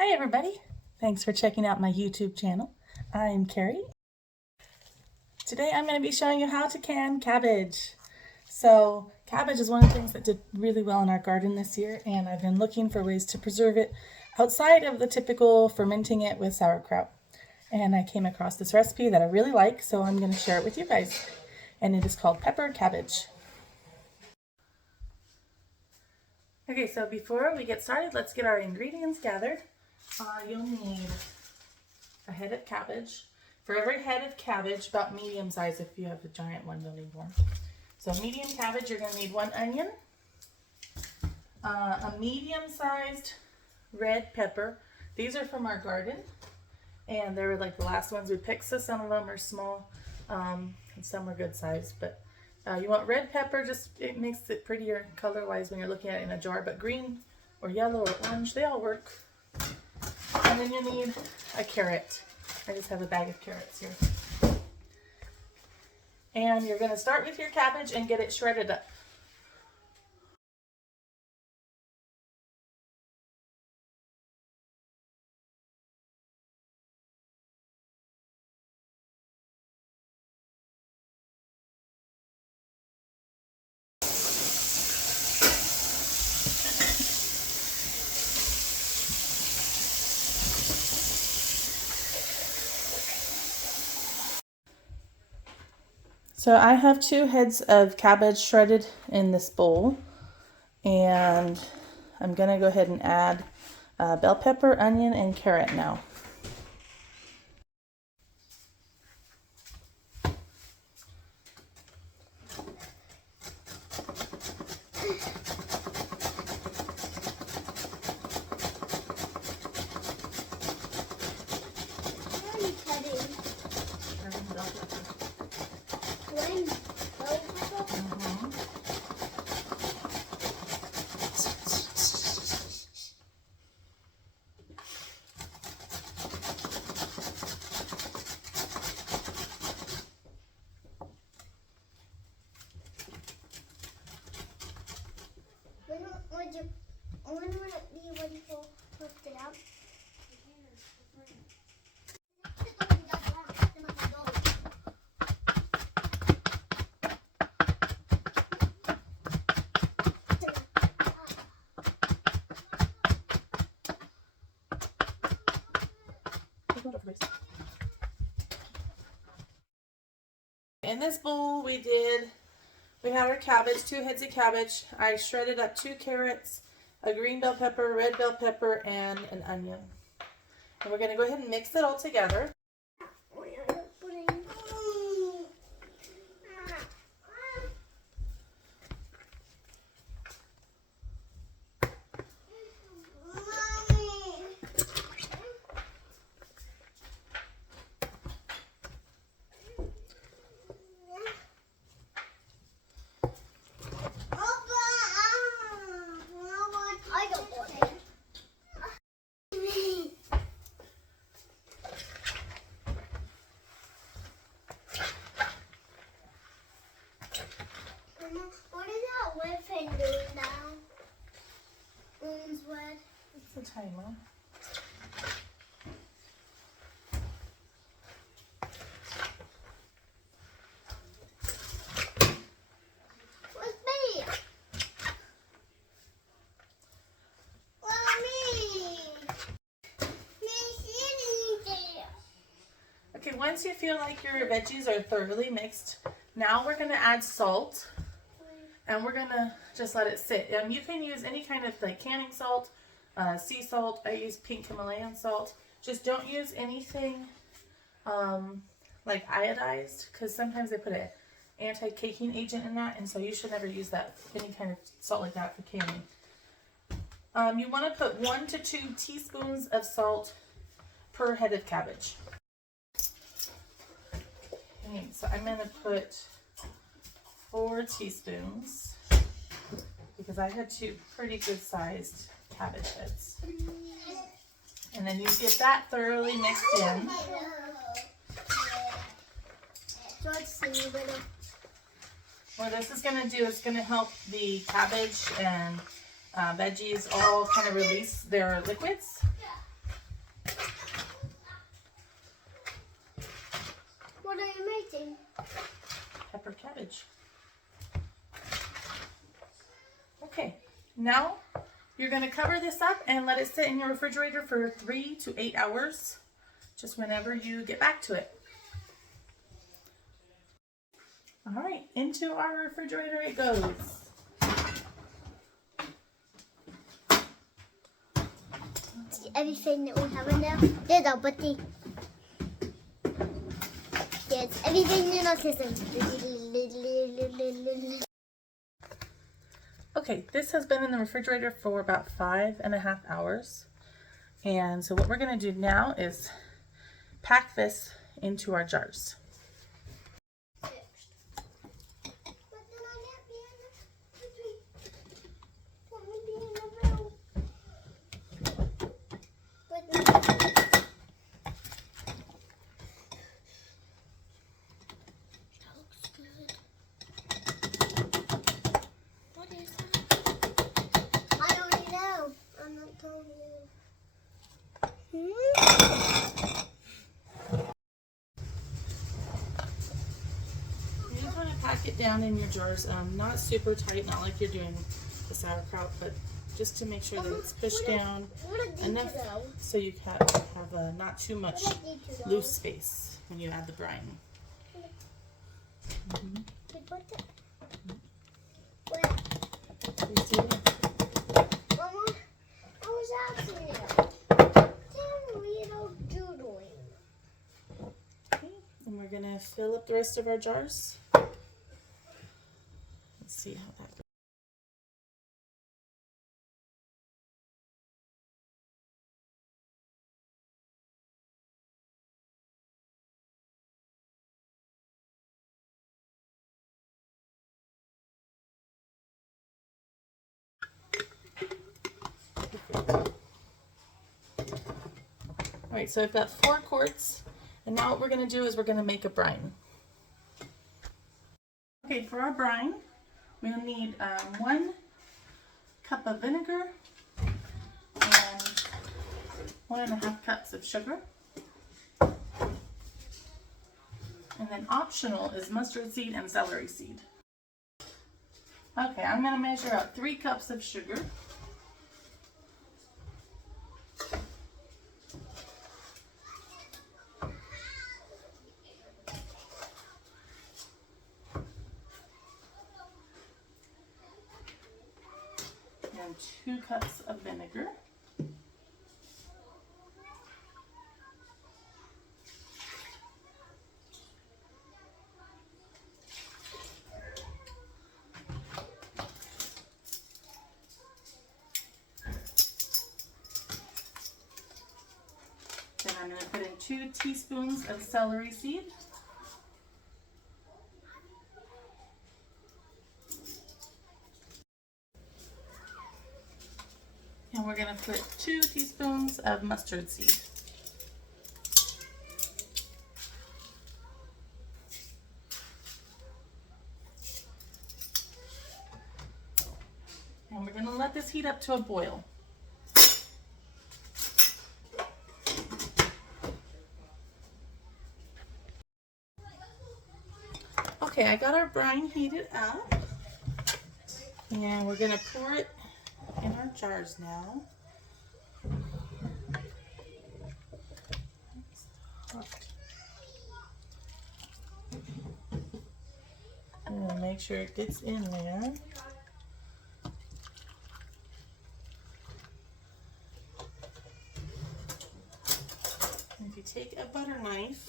Hi everybody, thanks for checking out my YouTube channel. I'm Carrie. Today I'm going to be showing you how to can cabbage. So cabbage is one of the things that did really well in our garden this year, and I've been looking for ways to preserve it outside of the typical fermenting it with sauerkraut. And I came across this recipe that I really like, so I'm going to share it with you guys. And it is called pepper cabbage. Okay, so before we get started, let's get our ingredients gathered. You'll need a head of cabbage. For every head of cabbage, about medium size. If you have a giant one, you'll need more. So medium cabbage, you're going to need 1 onion, a medium-sized red pepper. These are from our garden, and they were like the last ones we picked, so some of them are small, and some are good sized. But you want red pepper, just it makes it prettier color-wise when you're looking at it in a jar, but green or yellow or orange, they all work. And then you need a carrot. I just have a bag of carrots here. And you're going to start with your cabbage and get it shredded up. So I have 2 heads of cabbage shredded in this bowl, and I'm going to go ahead and add bell pepper, onion, and carrot now. When would it be when you lift it up? In this bowl we had our cabbage, 2 heads of cabbage. I shredded up 2 carrots, a green bell pepper, red bell pepper, and an onion. And we're going to go ahead and mix it all together. What is that whip thing doing now? It's wet. It's a timer. Where's me? Mommy! Okay, once you feel like your veggies are thoroughly mixed, now we're going to add salt. And we're going to just let it sit. You can use any kind of like canning salt, sea salt. I use pink Himalayan salt. Just don't use anything like iodized, because sometimes they put an anti-caking agent in that, and so you should never use that, any kind of salt like that for canning. You want to put 1 to 2 teaspoons of salt per head of cabbage. Okay, so I'm going to put 4 teaspoons because I had 2 pretty good sized cabbage heads. And then you get that thoroughly mixed in. What this is going to do is going to help the cabbage and veggies all kind of release their liquids. Eating. Pepper cabbage. Okay, now you're going to cover this up and let it sit in your refrigerator for 3 to 8 hours, just whenever you get back to it. All right, into our refrigerator it goes. Everything that we have in there. There's our buddy. Yes, everything in our system. Okay, this has been in the refrigerator for about 5.5 hours. And so what we're going to do now is pack this into our jars. You just want to pack it down in your jars, not super tight, not like you're doing the sauerkraut, but just to make sure that it's pushed down enough so you have not too much loose space when you add the brine. Mm-hmm. You see it? Mama, I was asking you. Okay, and we're going to fill up the rest of our jars. Let's see how that goes. Alright, so I've got 4 quarts, and now what we're going to do is we're going to make a brine. Okay, for our brine, we'll need 1 cup of vinegar and 1.5 cups of sugar. And then optional is mustard seed and celery seed. Okay, I'm going to measure out 3 cups of sugar. And 2 cups of vinegar. Then I'm going to put in 2 teaspoons of celery seed. And we're going to put 2 teaspoons of mustard seed. And we're going to let this heat up to a boil. Okay, I got our brine heated up. And we're going to pour it in our jars now. And make sure it gets in there. And if you take a butter knife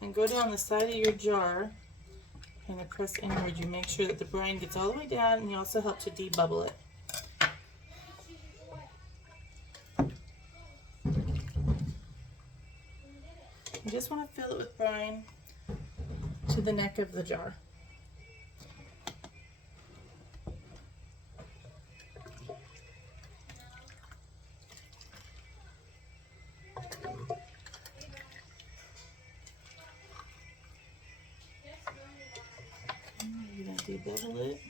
and go down the side of your jar and press inward, you make sure that the brine gets all the way down, and you also help to debubble it. You just want to fill it with brine to the neck of the jar. You're going to debubble it.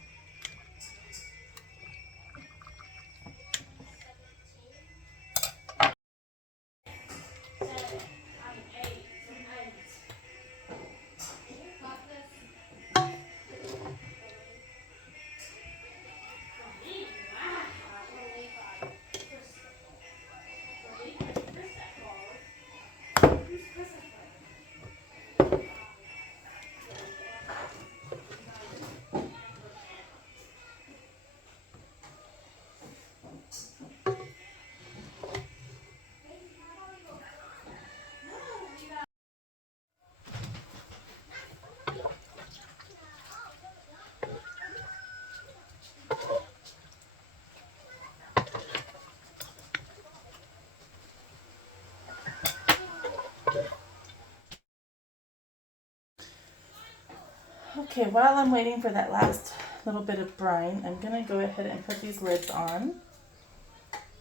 Okay, while I'm waiting for that last little bit of brine, I'm going to go ahead and put these lids on.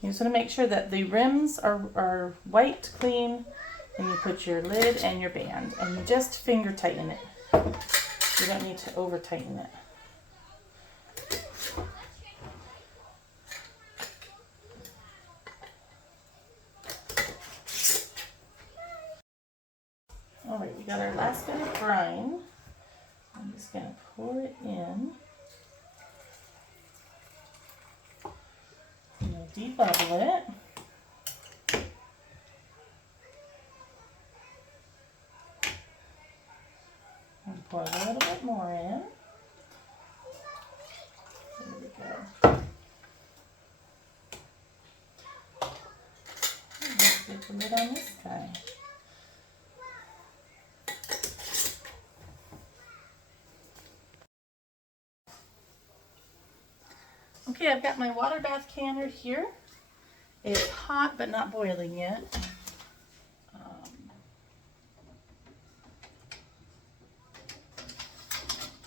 You just want to make sure that the rims are white, clean, and you put your lid and your band, and you just finger tighten it. You don't need to over tighten it. Alright, we got our last bit of brine. I'm just going to pour it in. I'm going to debubble it. And pour a little bit more in. There we go. Let's get the lid on this guy. Okay, I've got my water bath canner here. It's hot but not boiling yet.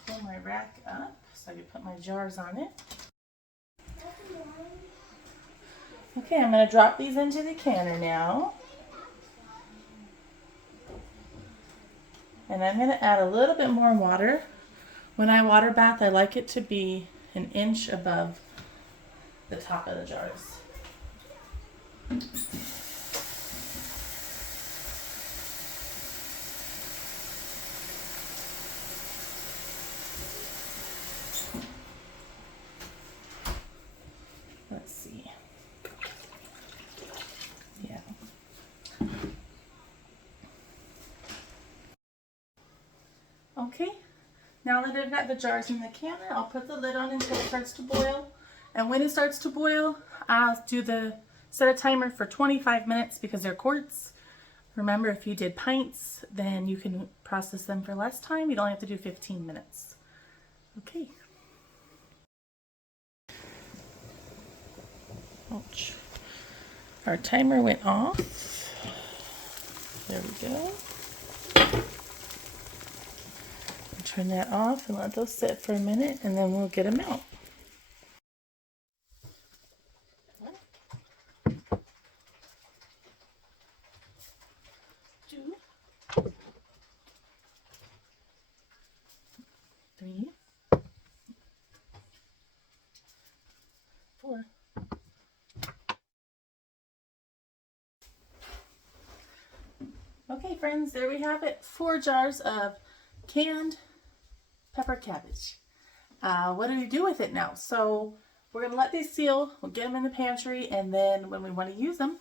Pull my rack up so I can put my jars on it. Okay, I'm going to drop these into the canner now. And I'm going to add a little bit more water. When I water bath, I like it to be an inch above the top of the jars. Let's see. Yeah. Okay, now that I've got the jars in the canner, I'll put the lid on until it starts to boil. And when it starts to boil, I'll set a timer for 25 minutes because they're quarts. Remember, if you did pints, then you can process them for less time. You'd only have to do 15 minutes. Okay. Ouch. Our timer went off. There we go. Turn that off and let those sit for a minute, and then we'll get them out. 2, 3, 4. Okay, friends, there we have it. 4 jars of canned pepper cabbage. What do we do with it now? So we're going to let these seal. We'll get them in the pantry, and then when we want to use them,